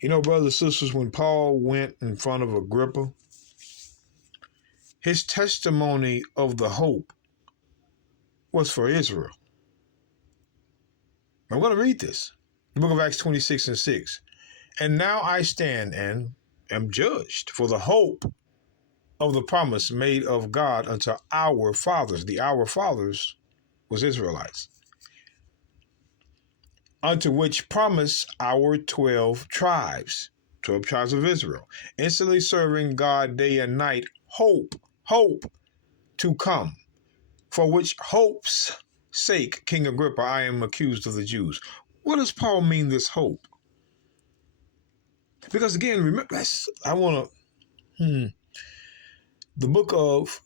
You know, brothers and sisters, when Paul went in front of Agrippa, his testimony of the hope was for Israel. I'm going to read this. The book of Acts 26:6. And now I stand and am judged for the hope of the promise made of God unto our fathers. The our fathers was Israelites. Unto which promise our 12 tribes of Israel, instantly serving God day and night, hope to come, for which hope's sake, King Agrippa, I am accused of the Jews. What does Paul mean, this hope? Because again, remember, the book of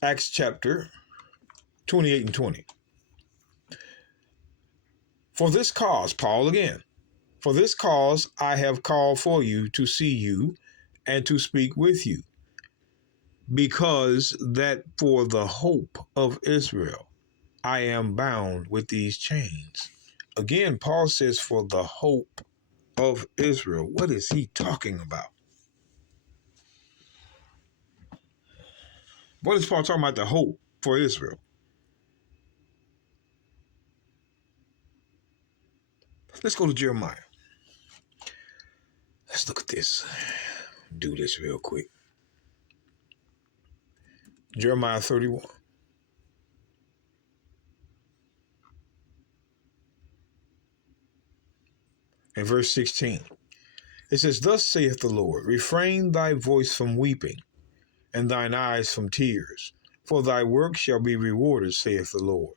Acts chapter 28 and 20. For this cause, Paul again, for this cause I have called for you to see you and to speak with you, because that for the hope of Israel I am bound with these chains. Again, Paul says for the hope of Israel. What is he talking about? What is Paul talking about, the hope for Israel? Let's go to Jeremiah. Let's look at this. Do this real quick. Jeremiah 31. In verse 16, it says, Thus saith the Lord, refrain thy voice from weeping, and thine eyes from tears, for thy work shall be rewarded, saith the Lord,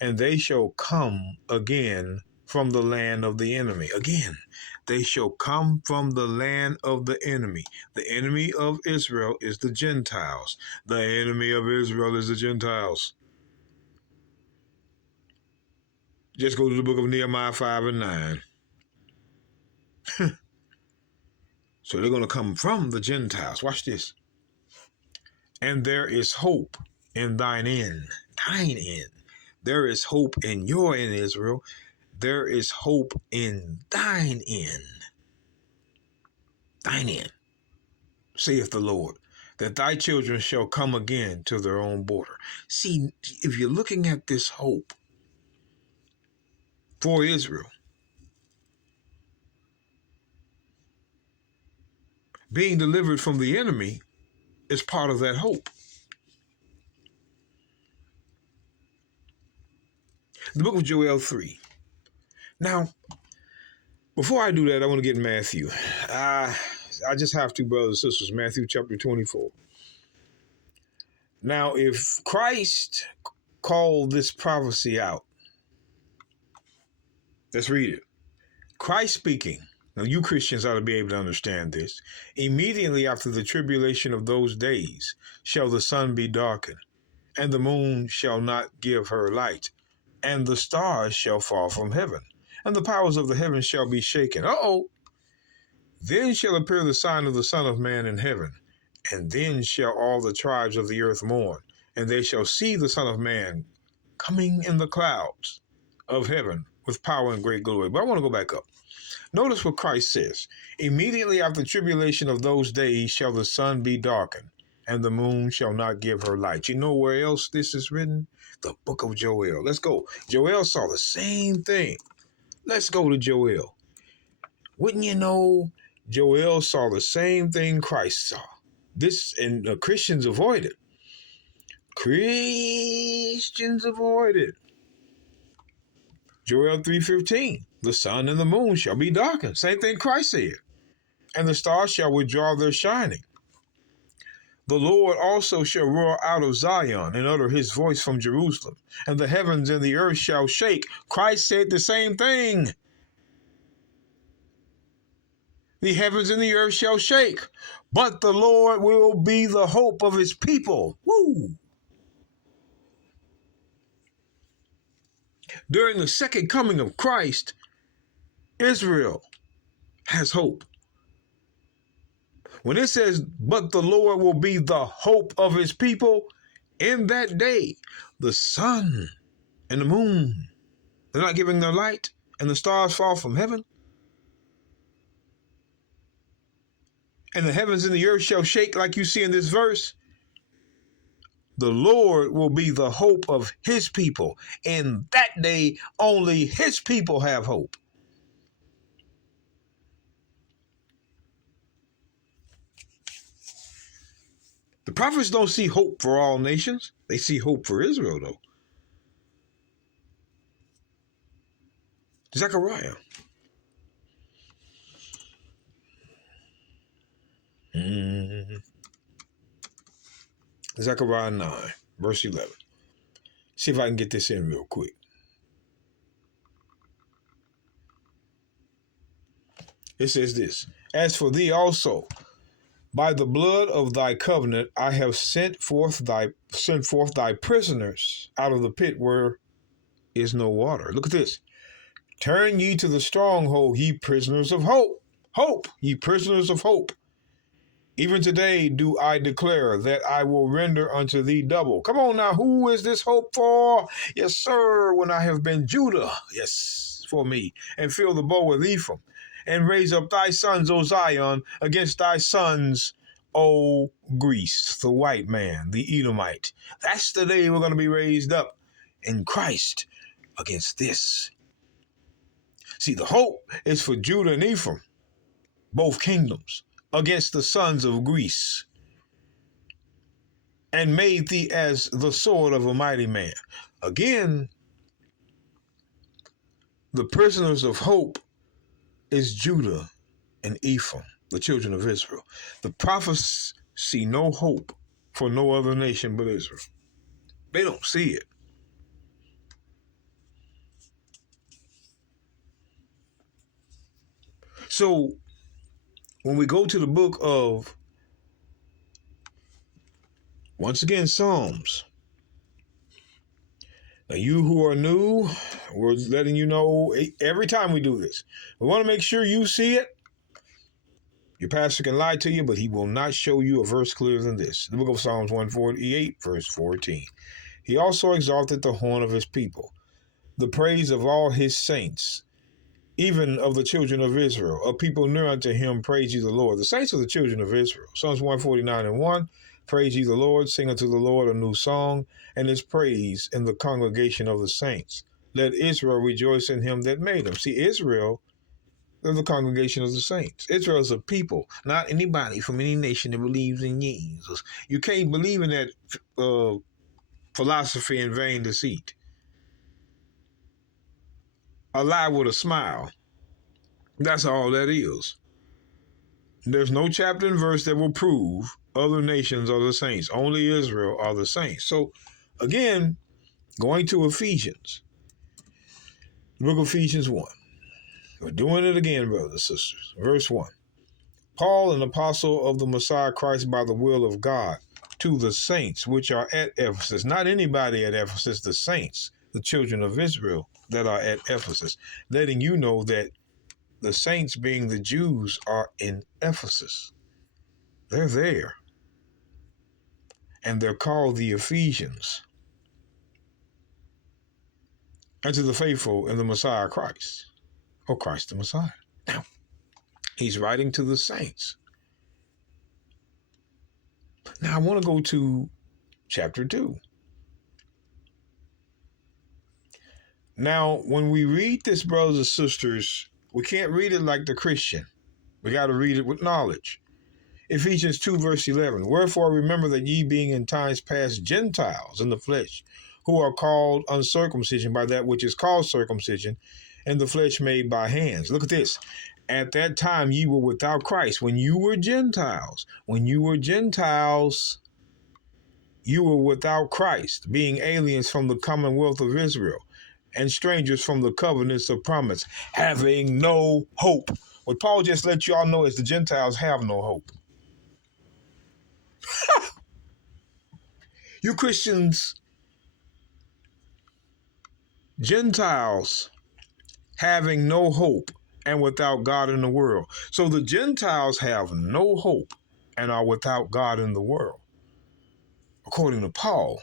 and they shall come again from the land of the enemy. Again, they shall come from the land of the enemy. The enemy of Israel is the Gentiles. The enemy of Israel is the Gentiles. Just go to the book of Nehemiah 5 and 9. So they're going to come from the Gentiles. Watch this. And there is hope in thine end. Thine end. There is hope in your end, Israel. There is hope in thine end. Thine end, saith the Lord, that thy children shall come again to their own border. See, if you're looking at this hope for Israel, being delivered from the enemy is part of that hope. The book of Joel 3. Now, before I do that, I want to get Matthew. I just have to, brothers and sisters, Matthew chapter 24. Now, if Christ called this prophecy out, let's read it. Christ speaking. Now, you Christians ought to be able to understand this. Immediately after the tribulation of those days shall the sun be darkened, and the moon shall not give her light, and the stars shall fall from heaven, and the powers of the heavens shall be shaken. Then shall appear the sign of the Son of Man in heaven, and then shall all the tribes of the earth mourn, and they shall see the Son of Man coming in the clouds of heaven with power and great glory. But I want to go back up. Notice what Christ says. Immediately after the tribulation of those days shall the sun be darkened, and the moon shall not give her light. You know where else this is written? The book of Joel. Let's go. Joel saw the same thing. Let's go to Joel. Wouldn't you know, Joel saw the same thing Christ saw. This, and Christians avoid it. Christians avoid it. Joel 3:15, the sun and the moon shall be darkened. Same thing Christ said. And the stars shall withdraw their shining. The Lord also shall roar out of Zion and utter his voice from Jerusalem, and the heavens and the earth shall shake. Christ said the same thing. The heavens and the earth shall shake, but the Lord will be the hope of his people. Woo! During the second coming of Christ, Israel has hope. When it says, but the Lord will be the hope of his people, in that day, the sun and the moon They're not giving their light, and the stars fall from heaven. And the heavens and the earth shall shake, like you see in this verse. The Lord will be the hope of his people. In that day, only his people have hope. The prophets don't see hope for all nations. They see hope for Israel, though. Zechariah. Zechariah 9, verse 11. See if I can get this in real quick. It says this: As for thee also, by the blood of thy covenant, I have sent forth thy prisoners out of the pit where is no water. Look at this. Turn ye to the stronghold, ye prisoners of hope. Hope, ye prisoners of hope. Even today do I declare that I will render unto thee double. Come on now, who is this hope for? Yes, sir, when I have been Judah, yes, for me, and fill the bow with Ephraim, and raise up thy sons, O Zion, against thy sons, O Greece, the white man, the Edomite. That's the day we're going to be raised up in Christ against this. See, the hope is for Judah and Ephraim, both kingdoms, against the sons of Greece, and made thee as the sword of a mighty man. Again, the prisoners of hope is Judah and Ephraim, the children of Israel. The prophets see no hope for no other nation but Israel. They don't see it. So when we go to the book of, once again, Psalms. Now, you who are new, we're letting you know every time we do this. We want to make sure you see it. Your pastor can lie to you, but he will not show you a verse clearer than this. The book of Psalms 148, verse 14. He also exalted the horn of his people, the praise of all his saints, even of the children of Israel. A people near unto him, praise ye the Lord. The saints are the children of Israel. Psalms 149 and 1. Praise ye the Lord, sing unto the Lord a new song, and his praise in the congregation of the saints. Let Israel rejoice in him that made him. See, Israel, they're the congregation of the saints. Israel is a people, not anybody from any nation that believes in Jesus. You can't believe in that philosophy and vain deceit. A lie with a smile. That's all that is. There's no chapter and verse that will prove other nations are the saints. Only Israel are the saints. So, again, going to Ephesians, the book of Ephesians 1. We're doing it again, brothers and sisters. Verse 1. Paul, an apostle of the Messiah Christ by the will of God, to the saints which are at Ephesus. Not anybody at Ephesus, the saints, the children of Israel that are at Ephesus. Letting you know that the saints, being the Jews, are in Ephesus. They're there. And they're called the Ephesians. And to the faithful in the Messiah Christ, or Christ the Messiah. Now, he's writing to the saints. Now, I want to go to chapter 2. Now, when we read this, brothers and sisters, we can't read it like the Christian. We got to read it with knowledge. Ephesians 2, verse 11. Wherefore remember that ye being in times past Gentiles in the flesh, who are called uncircumcision by that which is called circumcision, and the flesh made by hands. Look at this. At that time ye were without Christ. When you were Gentiles, you were without Christ, being aliens from the commonwealth of Israel, and strangers from the covenants of promise, having no hope. What Paul just let you all know is the Gentiles have no hope. You Christians, Gentiles, having no hope and without God in the world. So the Gentiles have no hope and are without God in the world, according to Paul.